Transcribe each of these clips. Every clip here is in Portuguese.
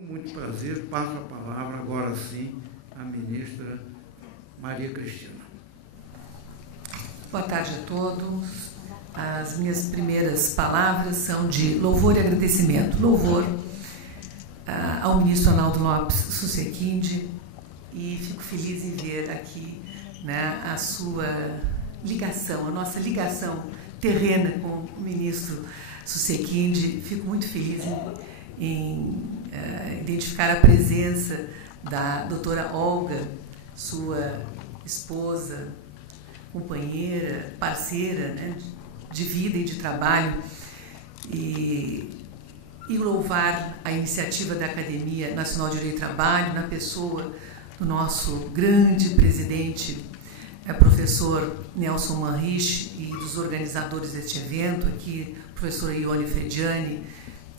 Com muito prazer, passo a palavra agora sim à ministra Maria Cristina. Boa tarde a todos. As minhas primeiras palavras são de louvor e agradecimento. Louvor ao ministro Arnaldo Lopes Susequinde, e fico feliz em ver aqui, né, a sua ligação, a nossa ligação terrena com o ministro Susequinde. Fico muito feliz em identificar a presença da doutora Olga, sua esposa, companheira, parceira, né, de vida e de trabalho, e louvar a iniciativa da Academia Nacional de Direito e Trabalho, na pessoa do nosso grande presidente, professor Nelson Manrich, e dos organizadores deste evento, aqui, professora Ione Frediani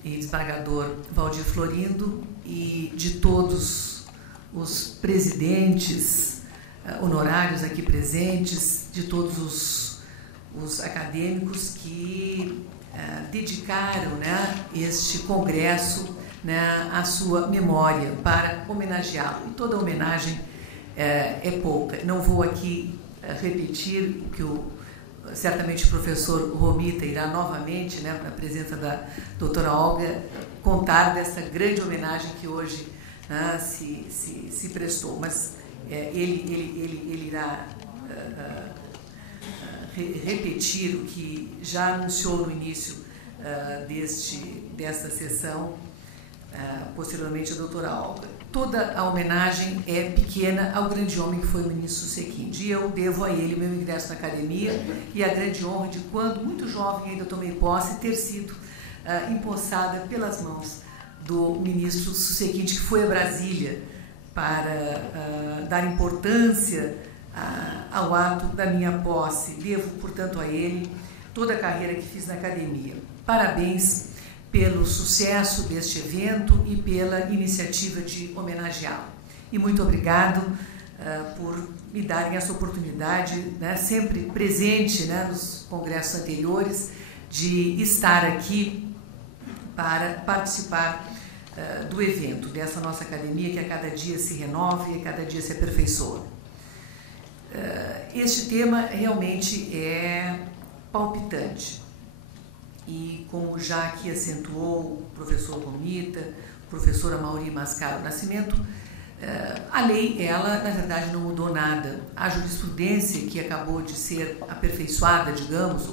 e desembargador Valdir Florindo, e de todos os presidentes honorários aqui presentes, de todos os acadêmicos que dedicaram, né, este congresso, né, à sua memória, para homenageá-lo. E toda homenagem é pouca. Não vou aqui repetir o que certamente o professor Romita irá novamente, né, na presença da doutora Olga, contar dessa grande homenagem que hoje, né, se prestou. Mas ele irá repetir o que já anunciou no início desta sessão, posteriormente a doutora Olga. Toda a homenagem é pequena ao grande homem que foi o ministro Susequinde, e eu devo a ele o meu ingresso na academia e a grande honra de, quando muito jovem ainda tomei posse, ter sido empossada pelas mãos do ministro Susequinde, que foi a Brasília para dar importância ao ato da minha posse. Devo, portanto, a ele toda a carreira que fiz na academia. Parabéns pelo sucesso deste evento e pela iniciativa de homenageá-lo. E muito obrigado por me darem essa oportunidade, né, sempre presente, né, nos congressos anteriores, de estar aqui para participar do evento, dessa nossa academia que a cada dia se renova e a cada dia se aperfeiçoa. Este tema realmente é palpitante. E como já aqui acentuou o professor Romita, a professora Mauri Mascaro Nascimento, a lei, ela, na verdade, não mudou nada. A jurisprudência, que acabou de ser aperfeiçoada, digamos,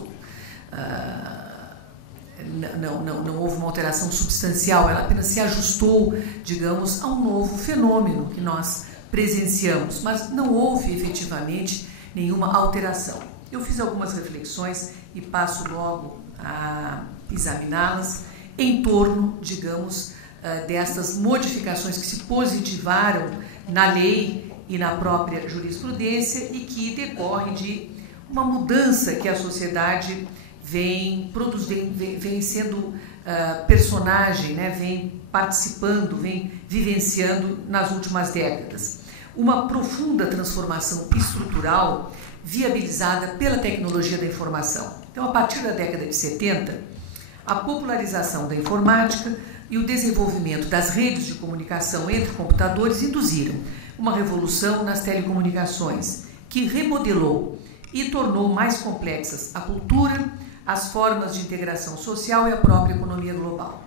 não houve uma alteração substancial, ela apenas se ajustou, digamos, a um novo fenômeno que nós presenciamos, mas não houve efetivamente nenhuma alteração. Eu fiz algumas reflexões e passo logo a examiná-las em torno, digamos, dessas modificações que se positivaram na lei e na própria jurisprudência e que decorre de uma mudança que a sociedade vem sendo personagem, né, vem participando, vem vivenciando nas últimas décadas. Uma profunda transformação estrutural viabilizada pela tecnologia da informação. Então, a partir da década de 70, a popularização da informática e o desenvolvimento das redes de comunicação entre computadores induziram uma revolução nas telecomunicações, que remodelou e tornou mais complexas a cultura, as formas de integração social e a própria economia global.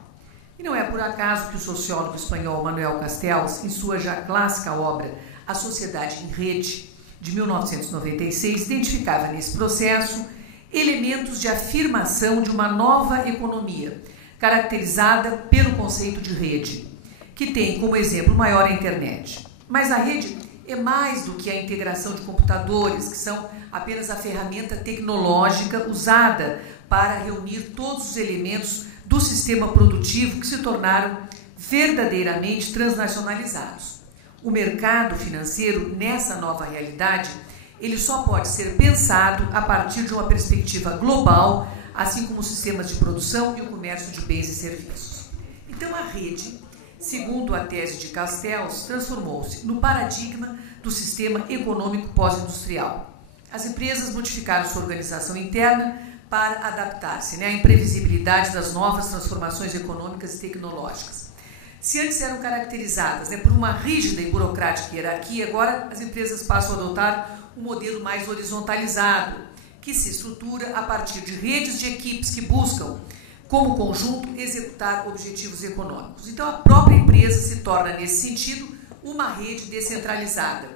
E não é por acaso que o sociólogo espanhol Manuel Castells, em sua já clássica obra A Sociedade em Rede, de 1996, identificava nesse processo elementos de afirmação de uma nova economia, caracterizada pelo conceito de rede, que tem como exemplo maior a internet. Mas a rede é mais do que a integração de computadores, que são apenas a ferramenta tecnológica usada para reunir todos os elementos do sistema produtivo que se tornaram verdadeiramente transnacionalizados. O mercado financeiro, nessa nova realidade, ele só pode ser pensado a partir de uma perspectiva global, assim como os sistemas de produção e o comércio de bens e serviços. Então, a rede, segundo a tese de Castells, transformou-se no paradigma do sistema econômico pós-industrial. As empresas modificaram sua organização interna para adaptar-se, à imprevisibilidade das novas transformações econômicas e tecnológicas. Se antes eram caracterizadas, né, por uma rígida e burocrática hierarquia, agora as empresas passam a adotar um modelo mais horizontalizado, que se estrutura a partir de redes de equipes que buscam, como conjunto, executar objetivos econômicos. Então, a própria empresa se torna, nesse sentido, uma rede descentralizada,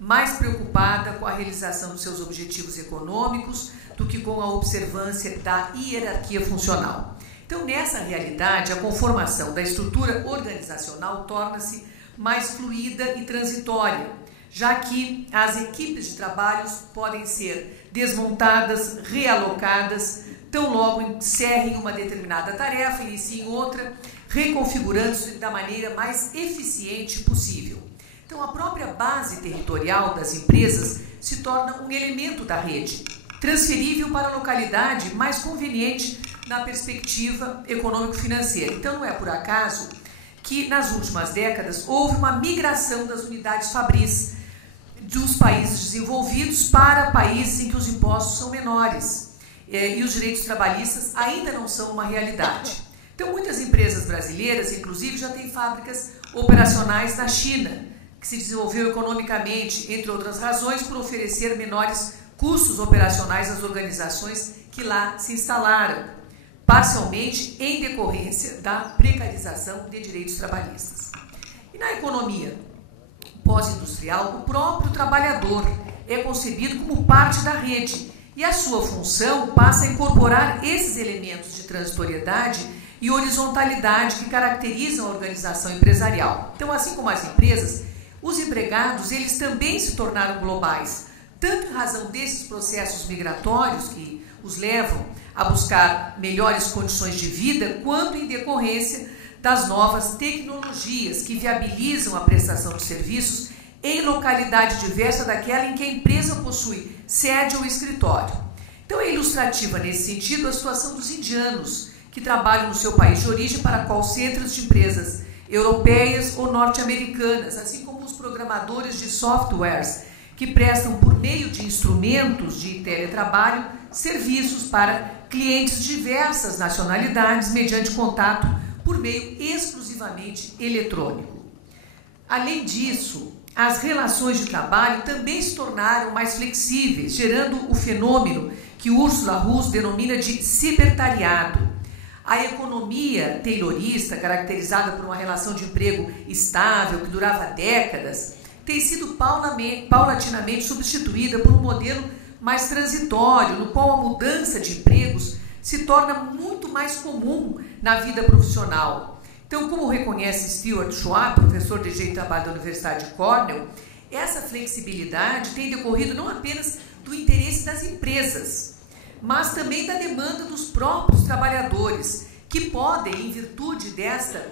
mais preocupada com a realização dos seus objetivos econômicos do que com a observância da hierarquia funcional. Então, nessa realidade, a conformação da estrutura organizacional torna-se mais fluida e transitória, já que as equipes de trabalhos podem ser desmontadas, realocadas, tão logo encerrem uma determinada tarefa, iniciem outra, reconfigurando-se da maneira mais eficiente possível. Então, a própria base territorial das empresas se torna um elemento da rede, transferível para a localidade mais conveniente na perspectiva econômico-financeira. Então, não é por acaso que, nas últimas décadas, houve uma migração das unidades fabris dos países desenvolvidos para países em que os impostos são menores e os direitos trabalhistas ainda não são uma realidade. Então, muitas empresas brasileiras, inclusive, já têm fábricas operacionais na China, que se desenvolveu economicamente, entre outras razões, por oferecer menores custos operacionais às organizações que lá se instalaram, parcialmente em decorrência da precarização de direitos trabalhistas. E na economia pós-industrial, o próprio trabalhador é concebido como parte da rede e a sua função passa a incorporar esses elementos de transitoriedade e horizontalidade que caracterizam a organização empresarial. Então, assim como as empresas, os empregados eles também se tornaram globais, tanto em razão desses processos migratórios que os levam a buscar melhores condições de vida, quanto em decorrência das novas tecnologias que viabilizam a prestação de serviços em localidade diversa daquela em que a empresa possui sede ou escritório. Então é ilustrativa nesse sentido a situação dos indianos que trabalham no seu país de origem para call centers de empresas europeias ou norte-americanas, assim como os programadores de softwares que prestam por meio de instrumentos de teletrabalho serviços para clientes de diversas nacionalidades mediante contato por meio exclusivamente eletrônico. Além disso, as relações de trabalho também se tornaram mais flexíveis, gerando o fenômeno que Ursula Russ denomina de cibertariado. A economia taylorista, caracterizada por uma relação de emprego estável que durava décadas, tem sido paulatinamente substituída por um modelo mais transitório, no qual a mudança de empregos se torna muito mais comum na vida profissional. Então, como reconhece Stuart Schwab, professor de Direito do Trabalho da Universidade de Cornell, essa flexibilidade tem decorrido não apenas do interesse das empresas, mas também da demanda dos próprios trabalhadores, que podem, em virtude desta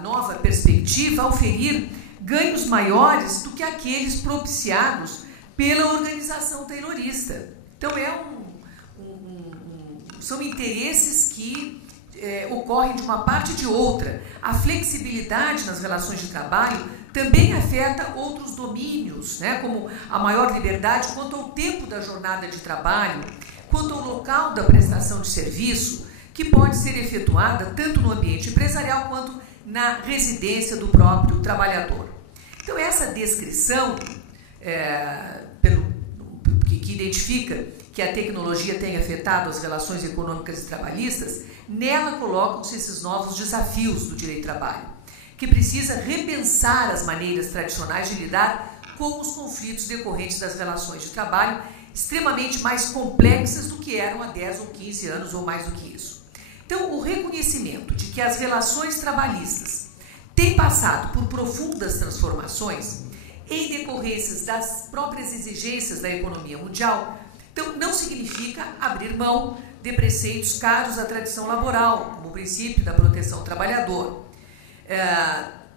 nova perspectiva, oferir ganhos maiores do que aqueles propiciados pela organização taylorista. Então, são interesses que ocorrem de uma parte e de outra. A flexibilidade nas relações de trabalho também afeta outros domínios, né, como a maior liberdade quanto ao tempo da jornada de trabalho, quanto ao local da prestação de serviço, que pode ser efetuada tanto no ambiente empresarial quanto na residência do próprio trabalhador. Então, essa descrição que identifica que a tecnologia tem afetado as relações econômicas e trabalhistas, nela colocam-se esses novos desafios do direito do trabalho, que precisa repensar as maneiras tradicionais de lidar com os conflitos decorrentes das relações de trabalho, extremamente mais complexas do que eram há 10 ou 15 anos ou mais do que isso. Então, o reconhecimento de que as relações trabalhistas têm passado por profundas transformações em decorrências das próprias exigências da economia mundial, então não significa abrir mão de preceitos caros à tradição laboral, como o princípio da proteção do trabalhador.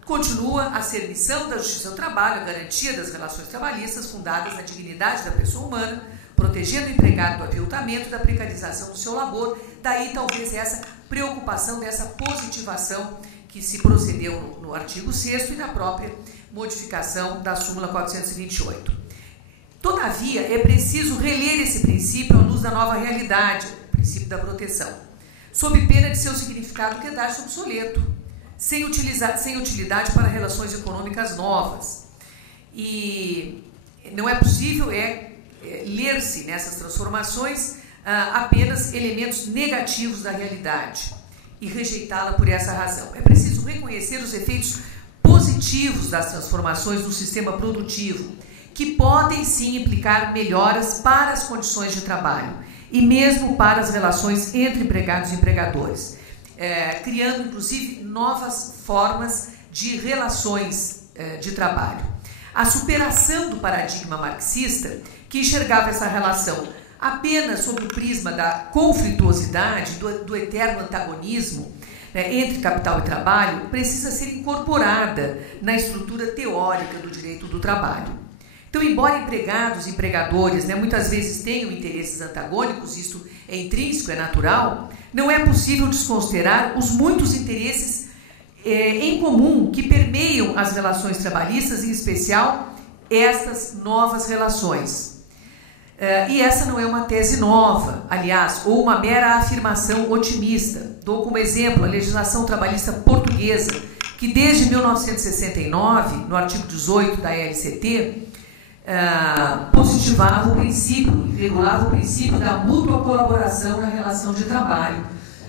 Continua a ser missão da Justiça do Trabalho a garantia das relações trabalhistas fundadas na dignidade da pessoa humana, protegendo o empregado do aviltamento e da precarização do seu labor. Daí talvez essa preocupação dessa positivação que se procedeu no artigo 6º e na própria modificação da súmula 428. Todavia, é preciso reler esse princípio à luz da nova realidade, o princípio da proteção, sob pena de seu significado quedar-se obsoleto. sem utilidade para relações econômicas novas. E não é possível ler-se nessas transformações apenas elementos negativos da realidade e rejeitá-la por essa razão. É preciso reconhecer os efeitos positivos das transformações do sistema produtivo, que podem sim implicar melhoras para as condições de trabalho e mesmo para as relações entre empregados e empregadores, criando inclusive novas formas de relações de trabalho. A superação do paradigma marxista, que enxergava essa relação apenas sob o prisma da conflituosidade, do eterno antagonismo entre capital e trabalho, precisa ser incorporada na estrutura teórica do direito do trabalho. Então, embora empregados e empregadores muitas vezes tenham interesses antagônicos, isso é intrínseco, é natural, não é possível desconsiderar os muitos interesses em comum que permeiam as relações trabalhistas, em especial estas novas relações. E essa não é uma tese nova, aliás, ou uma mera afirmação otimista. Dou como exemplo a legislação trabalhista portuguesa, que desde 1969, no artigo 18 da LCT, positivava o princípio, regulava o princípio da mútua colaboração na relação de trabalho,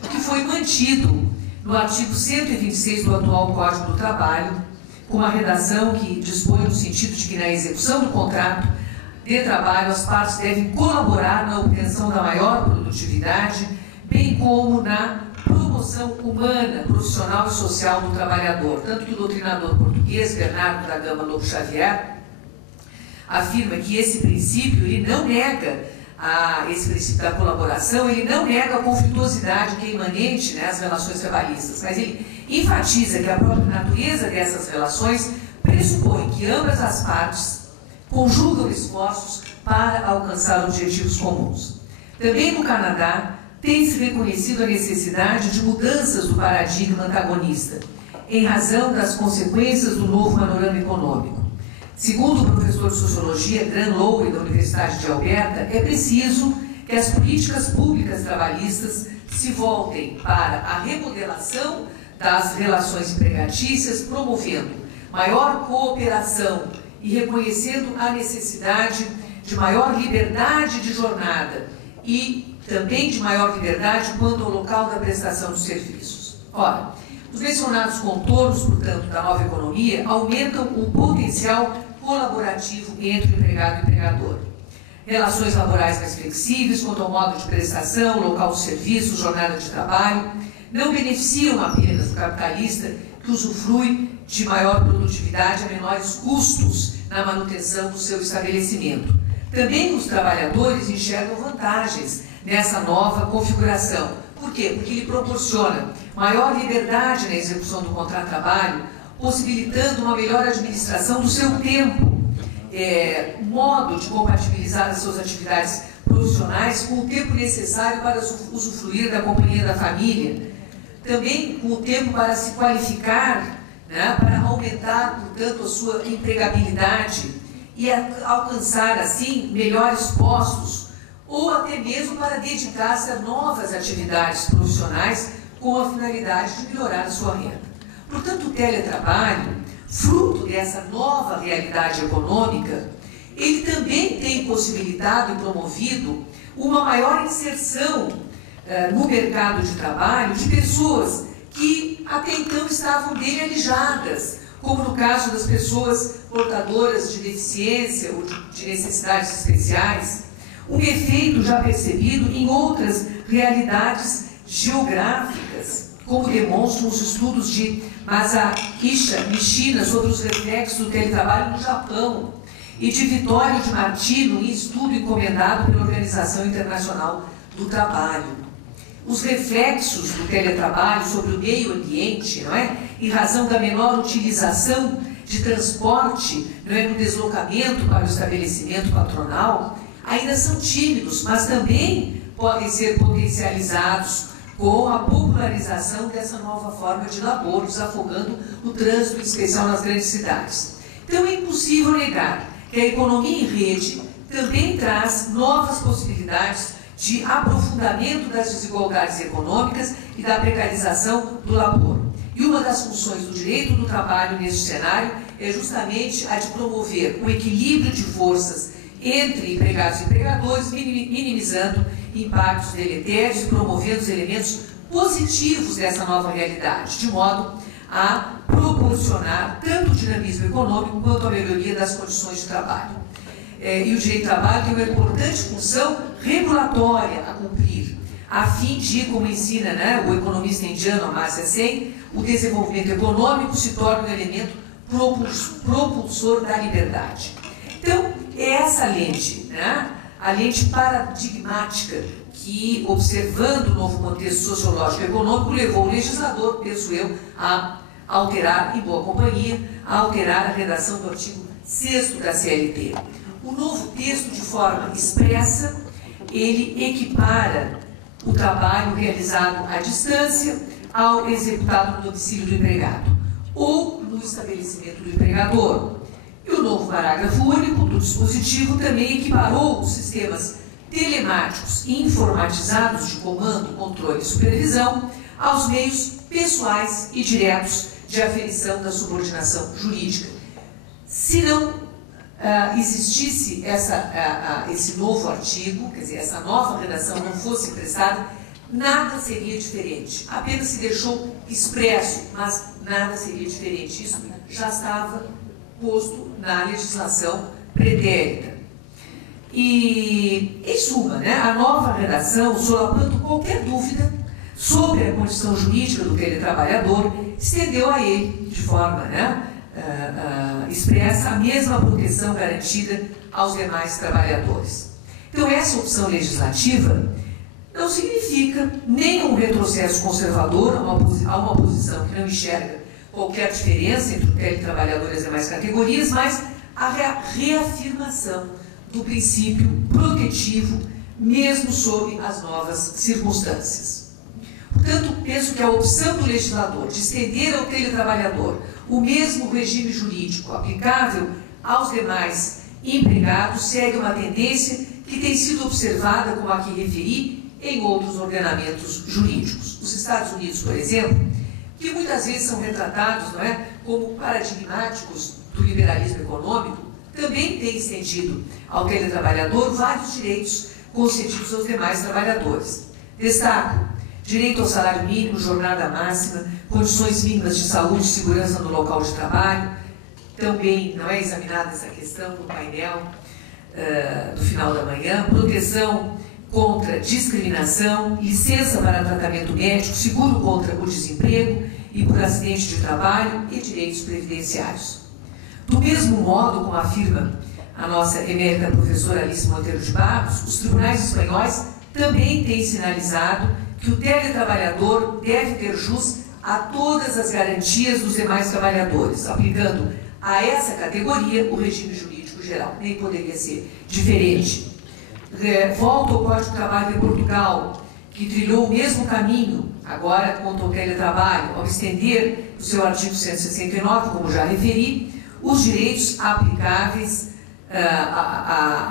que foi mantido no artigo 126 do atual Código do Trabalho, com uma redação que dispõe no sentido de que na execução do contrato de trabalho as partes devem colaborar na obtenção da maior produtividade, bem como na promoção humana, profissional e social do trabalhador. Tanto que o doutrinador português, Bernardo da Gama Lobo Xavier, afirma que esse princípio, ele não nega esse princípio da colaboração, ele não nega a conflituosidade que é imanente nas relações trabalhistas, mas ele enfatiza que a própria natureza dessas relações pressupõe que ambas as partes conjugam esforços para alcançar objetivos comuns. Também no Canadá, tem-se reconhecido a necessidade de mudanças do paradigma antagonista, em razão das consequências do novo panorama econômico. Segundo o professor de Sociologia, Gran Lowe, da Universidade de Alberta, é preciso que as políticas públicas trabalhistas se voltem para a remodelação das relações empregatícias, promovendo maior cooperação e reconhecendo a necessidade de maior liberdade de jornada e também de maior liberdade quanto ao local da prestação de serviços. Ora, os mencionados contornos, portanto, da nova economia aumentam o potencial colaborativo entre o empregado e o empregador. Relações laborais mais flexíveis quanto ao modo de prestação, local de serviço, jornada de trabalho, não beneficiam apenas o capitalista que usufrui de maior produtividade a menores custos na manutenção do seu estabelecimento. Também os trabalhadores enxergam vantagens nessa nova configuração. Por quê? Porque ele proporciona maior liberdade na execução do contrato de trabalho, possibilitando uma melhor administração do seu tempo, modo de compatibilizar as suas atividades profissionais com o tempo necessário para usufruir da companhia da família, também com o tempo para se qualificar, para aumentar, portanto, a sua empregabilidade e alcançar, assim, melhores postos, ou até mesmo para dedicar-se a novas atividades profissionais com a finalidade de melhorar a sua renda. Portanto, o teletrabalho, fruto dessa nova realidade econômica, ele também tem possibilitado e promovido uma maior inserção no mercado de trabalho de pessoas que até então estavam bem alijadas, como no caso das pessoas portadoras de deficiência ou de necessidades especiais, um efeito já percebido em outras realidades geográficas, como demonstram os estudos de Masahisa Nishina sobre os reflexos do teletrabalho no Japão e de Vittorio Di Martino em estudo encomendado pela Organização Internacional do Trabalho. Os reflexos do teletrabalho sobre o meio ambiente, em razão da menor utilização de transporte, no deslocamento para o estabelecimento patronal, ainda são tímidos, mas também podem ser potencializados com a popularização dessa nova forma de labor, desafogando o trânsito, em especial nas grandes cidades. Então é impossível negar que a economia em rede também traz novas possibilidades de aprofundamento das desigualdades econômicas e da precarização do labor. E uma das funções do direito do trabalho neste cenário é justamente a de promover o equilíbrio de forças entre empregados e empregadores, minimizando impactos deletérios e promovendo os elementos positivos dessa nova realidade, de modo a proporcionar tanto o dinamismo econômico quanto a melhoria das condições de trabalho. E o direito do trabalho tem uma importante função regulatória a cumprir, a fim de, como ensina, né, o economista indiano Amartya Sen, o desenvolvimento econômico se torna um elemento propulsor da liberdade. Então, é essa lente, né, a lente paradigmática que, observando o novo contexto sociológico e econômico, levou o legislador, penso eu, a alterar, em boa companhia, a alterar a redação do artigo 6º da CLT. O novo texto, de forma expressa, ele equipara o trabalho realizado à distância ao executado no domicílio do empregado ou no estabelecimento do empregador. E o novo parágrafo único do dispositivo também equiparou os sistemas telemáticos e informatizados de comando, controle e supervisão aos meios pessoais e diretos de aferição da subordinação jurídica. Se não existisse esse novo artigo, quer dizer, essa nova redação não fosse emprestada, nada seria diferente. Apenas se deixou expresso, mas nada seria diferente. Isso já estava posto na legislação pretérita. E, em suma, né, a nova redação, solapando qualquer dúvida sobre a condição jurídica do teletrabalhador, estendeu a ele, de forma, né, expressa, a mesma proteção garantida aos demais trabalhadores. Então, essa opção legislativa não significa nem um retrocesso conservador a uma posição que não enxerga qualquer diferença entre o teletrabalhador e as demais categorias, mas a reafirmação do princípio protetivo, mesmo sob as novas circunstâncias. Portanto, penso que a opção do legislador de estender ao teletrabalhador o mesmo regime jurídico aplicável aos demais empregados segue uma tendência que tem sido observada, como a que referi, em outros ordenamentos jurídicos. Os Estados Unidos, por exemplo, que muitas vezes são retratados, não é, como paradigmáticos do liberalismo econômico, também têm estendido ao teletrabalhador vários direitos concedidos aos demais trabalhadores. Destaco direito ao salário mínimo, jornada máxima, condições mínimas de saúde e segurança no local de trabalho. Também não é examinada essa questão no painel do final da manhã. Proteção contra discriminação, licença para tratamento médico, seguro contra o desemprego e por acidente de trabalho e direitos previdenciários. Do mesmo modo, como afirma a nossa emérita professora Alice Monteiro de Barros, os tribunais espanhóis também têm sinalizado que o teletrabalhador deve ter jus a todas as garantias dos demais trabalhadores, aplicando a essa categoria o regime jurídico geral. Nem poderia ser diferente. Volto ao Código de Trabalho de Portugal, que trilhou o mesmo caminho, agora quanto ao teletrabalho, ao estender o seu artigo 169, como já referi, os direitos aplicáveis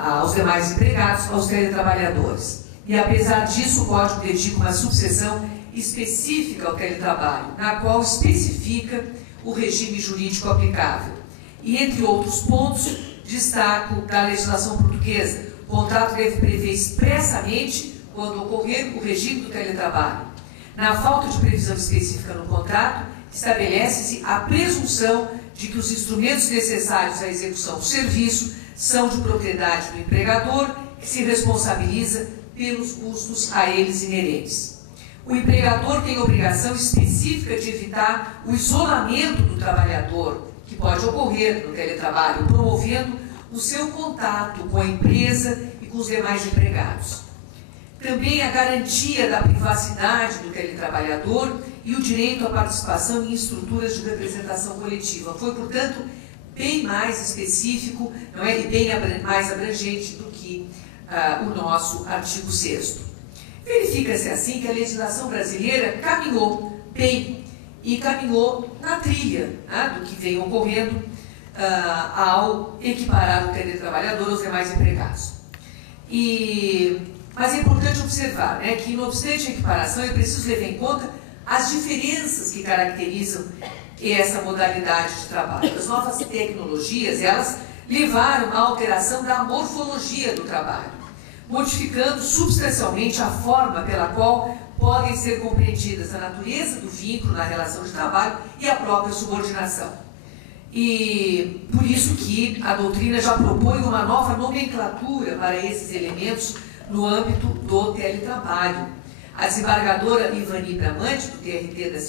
aos demais empregados, aos teletrabalhadores. E, apesar disso, o Código dedica uma subseção específica ao teletrabalho, na qual especifica o regime jurídico aplicável. E, entre outros pontos, destaco da legislação portuguesa: o contrato deve prever expressamente, quando ocorrer, o regime do teletrabalho. Na falta de previsão específica no contrato, estabelece-se a presunção de que os instrumentos necessários à execução do serviço são de propriedade do empregador, que se responsabiliza pelos custos a eles inerentes. O empregador tem obrigação específica de evitar o isolamento do trabalhador, que pode ocorrer no teletrabalho, promovendo o seu contato com a empresa e com os demais empregados. Também a garantia da privacidade do teletrabalhador e o direito à participação em estruturas de representação coletiva. Foi, portanto, bem mais específico, não é? E bem mais abrangente do que o nosso artigo 6º. Verifica-se assim que a legislação brasileira caminhou bem e caminhou na trilha, né, do que vem ocorrendo ao equiparar o teletrabalhador aos demais empregados. Mas é importante observar, né, que, não obstante a equiparação, é preciso levar em conta as diferenças que caracterizam essa modalidade de trabalho. As novas tecnologias, elas levaram à alteração da morfologia do trabalho, modificando substancialmente a forma pela qual podem ser compreendidas a natureza do vínculo na relação de trabalho e a própria subordinação. E por isso que a doutrina já propõe uma nova nomenclatura para esses elementos no âmbito do teletrabalho. A desembargadora Ivani Bramante, do TRT da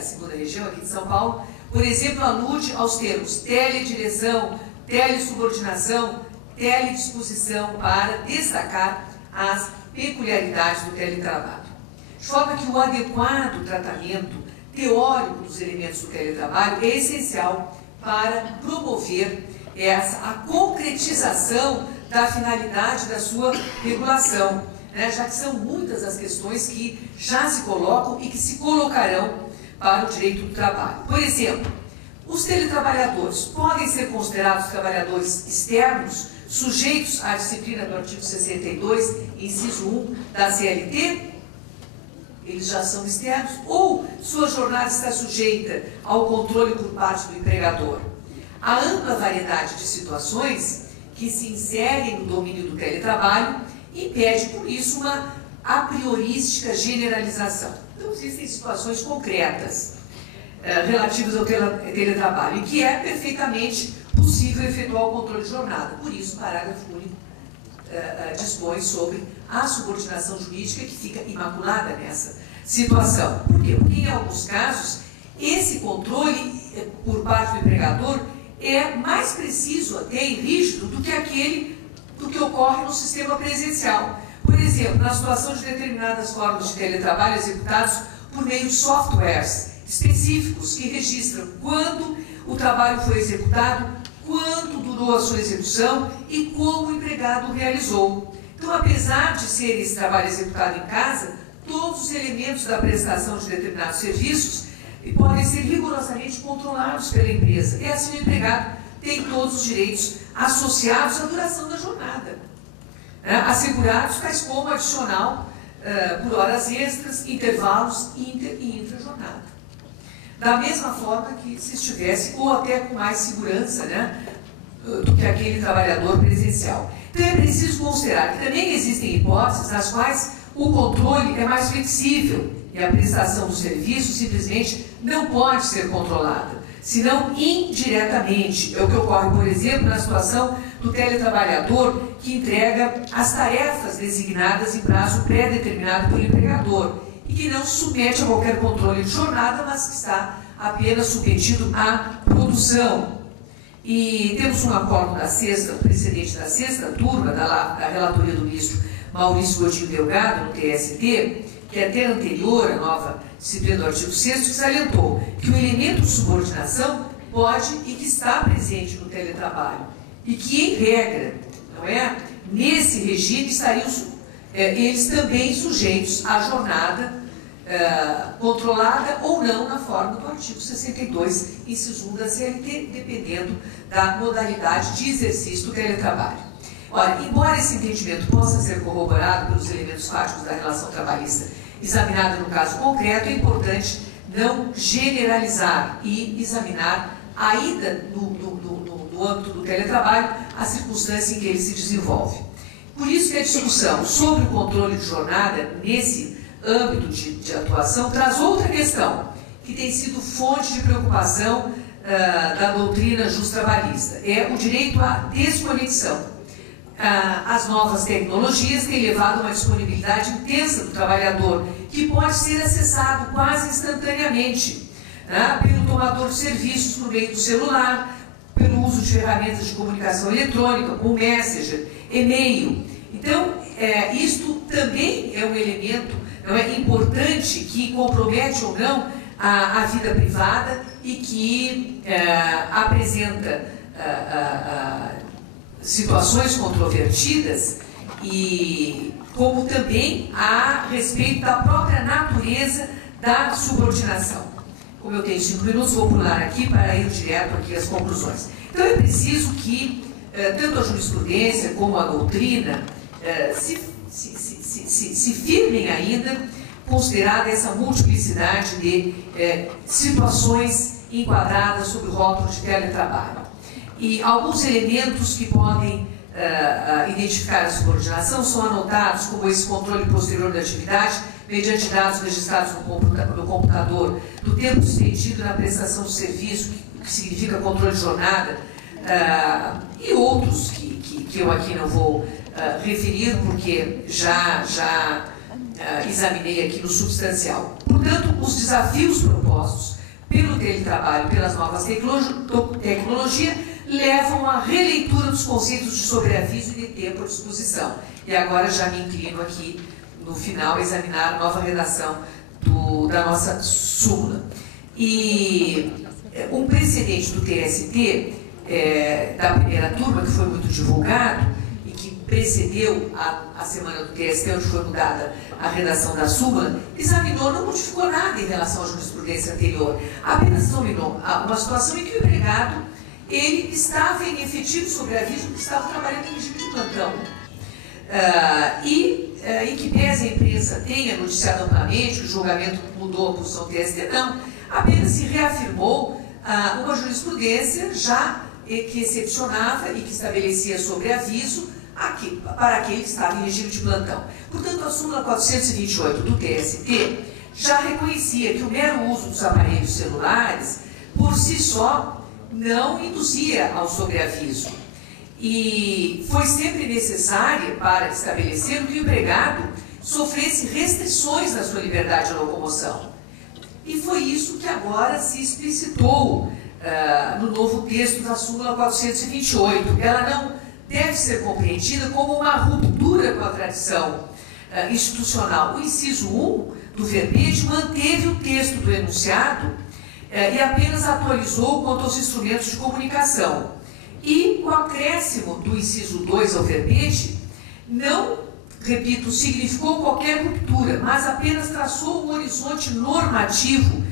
segunda região aqui de São Paulo, por exemplo, alude aos termos teledireção, telesubordinação, teledisposição para destacar as peculiaridades do teletrabalho. De forma que o adequado tratamento teórico dos elementos do teletrabalho é essencial para promover a concretização da finalidade da sua regulação, né? Já que são muitas as questões que já se colocam e que se colocarão para o direito do trabalho. Por exemplo, os teletrabalhadores podem ser considerados trabalhadores externos, sujeitos à disciplina do artigo 62, inciso 1 da CLT? Eles já são externos? Ou sua jornada está sujeita ao controle por parte do empregador? A ampla variedade de situações que se inserem no domínio do teletrabalho impede, por isso, uma a priorística generalização. Então, existem situações concretas relativas ao teletrabalho, e que é perfeitamente possível efetuar o controle de jornada. Por isso, o parágrafo único dispõe sobre a subordinação jurídica, que fica imaculada nessa situação. Por quê? Porque, em alguns casos, esse controle por parte do empregador é mais preciso até e rígido do que ocorre no sistema presencial. Por exemplo, na situação de determinadas formas de teletrabalho executados por meio de softwares específicos que registram quando o trabalho foi executado, quanto durou a sua execução e como o empregado realizou. Então, apesar de ser esse trabalho executado em casa, todos os elementos da prestação de determinados serviços podem ser rigorosamente controlados pela empresa. E assim o empregado tem todos os direitos associados à duração da jornada, assegurados tais como adicional por horas extras, intervalos inter e intra-jornada. Da mesma forma que se estivesse, ou até com mais segurança, do que aquele trabalhador presencial. Então é preciso considerar que também existem hipóteses nas quais o controle é mais flexível e a prestação do serviço simplesmente não pode ser controlada, senão indiretamente. É o que ocorre, por exemplo, na situação do teletrabalhador que entrega as tarefas designadas em prazo pré-determinado pelo empregador e que não se submete a qualquer controle de jornada, mas que está apenas submetido à produção. E temos um acordo do precedente da sexta turma, da relatoria do ministro Maurício Godinho Delgado, no TST, que é até anterior à nova disciplina do artigo 6º, que salientou que o elemento de subordinação pode e que está presente no teletrabalho, e que, em regra, nesse regime estariam eles também sujeitos à jornada controlada ou não na forma do artigo 62, inciso 1 da CLT, dependendo da modalidade de exercício do teletrabalho. Ora, embora esse entendimento possa ser corroborado pelos elementos fáticos da relação trabalhista examinada no caso concreto, é importante não generalizar e examinar ainda no âmbito do teletrabalho a circunstância em que ele se desenvolve. Por isso que a discussão sobre o controle de jornada nesse âmbito de atuação traz outra questão que tem sido fonte de preocupação da doutrina justrabalhista, é o direito à desconexão. As novas tecnologias têm levado a uma disponibilidade intensa do trabalhador, que pode ser acessado quase instantaneamente pelo tomador de serviços por meio do celular, pelo uso de ferramentas de comunicação eletrônica, como Messenger, e-mail. Então, isto também é um elemento importante que compromete ou não a vida privada e que apresenta situações controvertidas, e como também a respeito da própria natureza da subordinação. Como eu tenho 5 minutos, vou pular aqui para ir direto aqui às conclusões. Então é preciso que tanto a jurisprudência como a doutrina se firmem ainda considerada essa multiplicidade de situações enquadradas sob o rótulo de teletrabalho. E alguns elementos que podem identificar a subordinação são anotados como esse controle posterior da atividade, mediante dados registrados no computador, do tempo expendido na prestação de serviço, que significa controle de jornada, e outros que eu aqui não vou referir, porque já examinei aqui no substancial. Portanto, os desafios propostos pelo teletrabalho, pelas novas tecnologias, levam à releitura dos conceitos de sobreaviso e de tempo à disposição. E agora já me inclino aqui, no final, a examinar a nova redação da nossa súmula. E um precedente do TST, da primeira turma, que foi muito divulgado, e que precedeu a semana do TST, onde foi mudada a redação da súmula, examinou, não modificou nada em relação à jurisprudência anterior, apenas examinou uma situação em que o empregado ele estava em efetivo sobreaviso porque estava trabalhando em regime de plantão. Em que pese a imprensa tenha noticiado amplamente que o julgamento mudou a posição do TST, não, apenas se reafirmou uma jurisprudência já que excepcionava e que estabelecia sobreaviso para aquele que estava em regime de plantão. Portanto, a súmula 428 do TST já reconhecia que o mero uso dos aparelhos celulares, por si só, não induzia ao sobreaviso. E foi sempre necessário para estabelecer que o empregado sofresse restrições na sua liberdade de locomoção. E foi isso que agora se explicitou no novo texto da súmula 428. Ela não deve ser compreendida como uma ruptura com a tradição institucional. O inciso 1 do verbete manteve o texto do enunciado e apenas atualizou quanto aos instrumentos de comunicação. E o acréscimo do inciso 2 ao verbete não, repito, significou qualquer ruptura, mas apenas traçou um horizonte normativo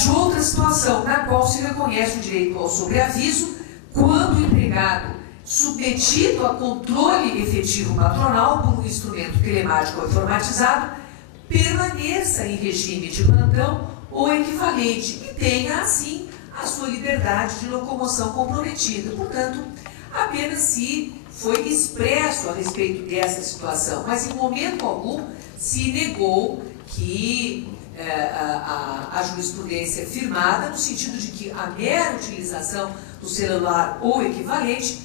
de outra situação, na qual se reconhece o direito ao sobreaviso quando o empregado, submetido a controle efetivo patronal por um instrumento telemático ou informatizado, permaneça em regime de plantão ou equivalente e tenha, assim, a sua liberdade de locomoção comprometida. Portanto, apenas se foi expresso a respeito dessa situação, mas em momento algum se negou que a jurisprudência firmada, no sentido de que a mera utilização do celular ou equivalente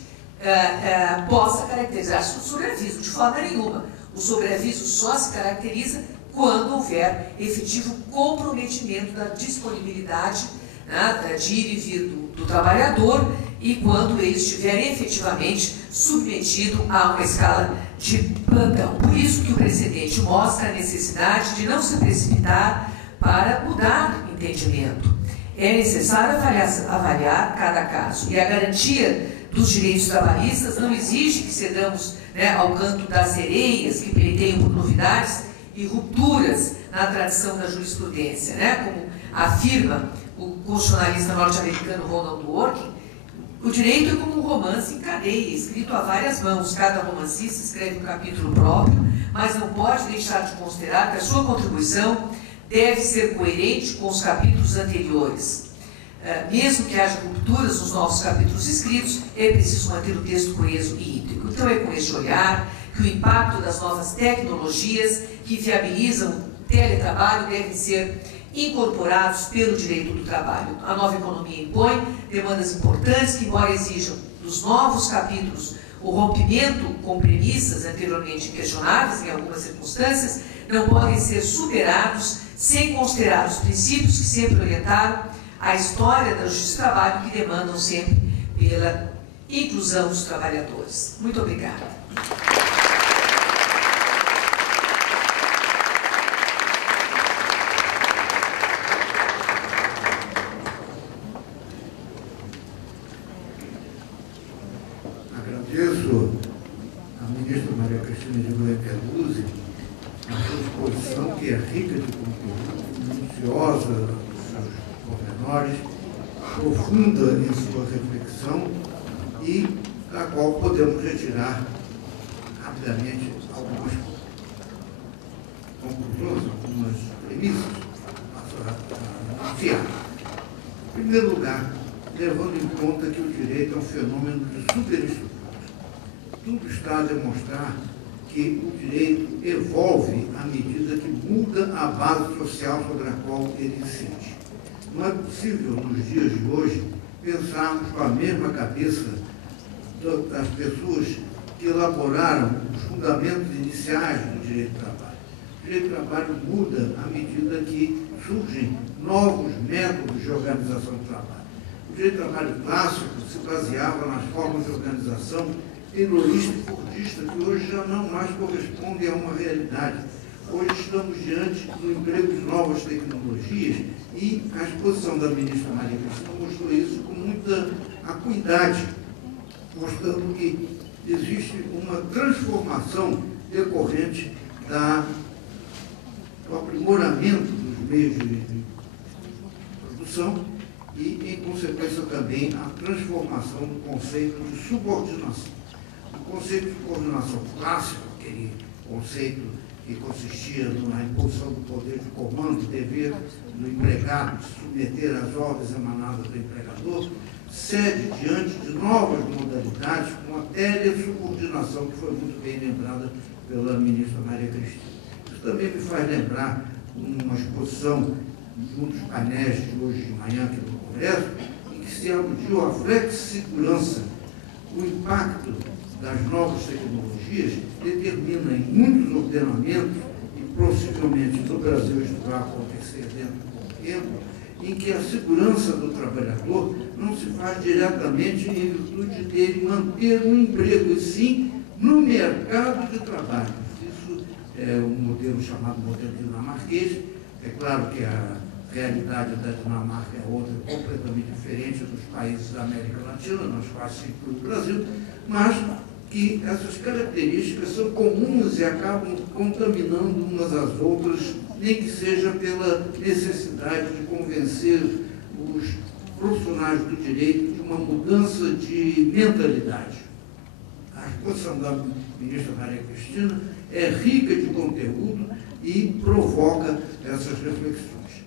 possa caracterizar-se por sobreaviso, de forma nenhuma. O sobreaviso só se caracteriza quando houver efetivo comprometimento da disponibilidade, né, de ir e vir do trabalhador e quando ele estiver efetivamente submetido a uma escala de plantão. Por isso que o precedente mostra a necessidade de não se precipitar para mudar o entendimento. É necessário avaliar cada caso, e a garantia dos direitos trabalhistas não exige que cedamos, né, ao canto das sereias que pleiteiam por novidades e rupturas na tradição da jurisprudência, né? Como afirma o constitucionalista norte-americano Ronald Dworkin, o direito é como um romance em cadeia, escrito a várias mãos. Cada romancista escreve um capítulo próprio, mas não pode deixar de considerar que a sua contribuição deve ser coerente com os capítulos anteriores. Mesmo que haja rupturas nos novos capítulos escritos, é preciso manter o texto coeso e íntegro. Então é com este olhar que o impacto das novas tecnologias que viabilizam o teletrabalho devem ser incorporados pelo direito do trabalho. A nova economia impõe demandas importantes que, embora exijam dos novos capítulos o rompimento com premissas anteriormente questionáveis em algumas circunstâncias, não podem ser superados sem considerar os princípios que sempre orientaram a história da justiça do trabalho, que demandam sempre pela inclusão dos trabalhadores. Muito obrigada. Agradeço à ministra Maria Cristina de Godoy Pelusi a sua exposição, que é rica de conteúdo, minuciosa nos seus pormenores, profunda em sua reflexão e da qual podemos retirar rapidamente algumas conclusões, algumas premissas, a anunciar. Em primeiro lugar, levando em conta que o direito é um fenômeno de superestrutura. Tudo está a demonstrar que o direito evolve à medida que muda a base social sobre a qual ele incide. Não é possível, nos dias de hoje, pensarmos com a mesma cabeça das pessoas que elaboraram os fundamentos iniciais do direito do trabalho. O direito do trabalho muda à medida que surgem novos métodos de organização do trabalho. O direito do trabalho clássico se baseava nas formas de organização terrorista e fordista, que hoje já não mais correspondem a uma realidade. Hoje estamos diante do emprego de novas tecnologias e a exposição da ministra Maria Cristina mostrou isso com muita acuidade, mostrando que existe uma transformação decorrente do aprimoramento dos meios de produção e, em consequência, também a transformação do conceito de subordinação. O conceito de subordinação clássico, aquele conceito que consistia na imposição do poder de comando, dever do empregado de se submeter às ordens emanadas do empregador, cede diante de novas modalidades, com a telesubordinação, que foi muito bem lembrada pela ministra Maria Cristina. Isso também me faz lembrar uma exposição de um dos painéis de hoje de manhã aqui no Congresso, em que se aludiu à flexi-segurança. O impacto das novas tecnologias determina em muitos ordenamentos, e possivelmente no Brasil isso vai acontecer dentro de pouco tempo, em que a segurança do trabalhador não se faz diretamente em virtude dele manter um emprego, e sim no mercado de trabalho. Isso é um modelo chamado modelo dinamarquês. É claro que a realidade da Dinamarca é outra, completamente diferente dos países da América Latina, nos quais se inclui o Brasil, mas que essas características são comuns e acabam contaminando umas às outras, nem que seja pela necessidade de convencer os profissionais do direito de uma mudança de mentalidade. A exposição da ministra Maria Cristina é rica de conteúdo e provoca essas reflexões.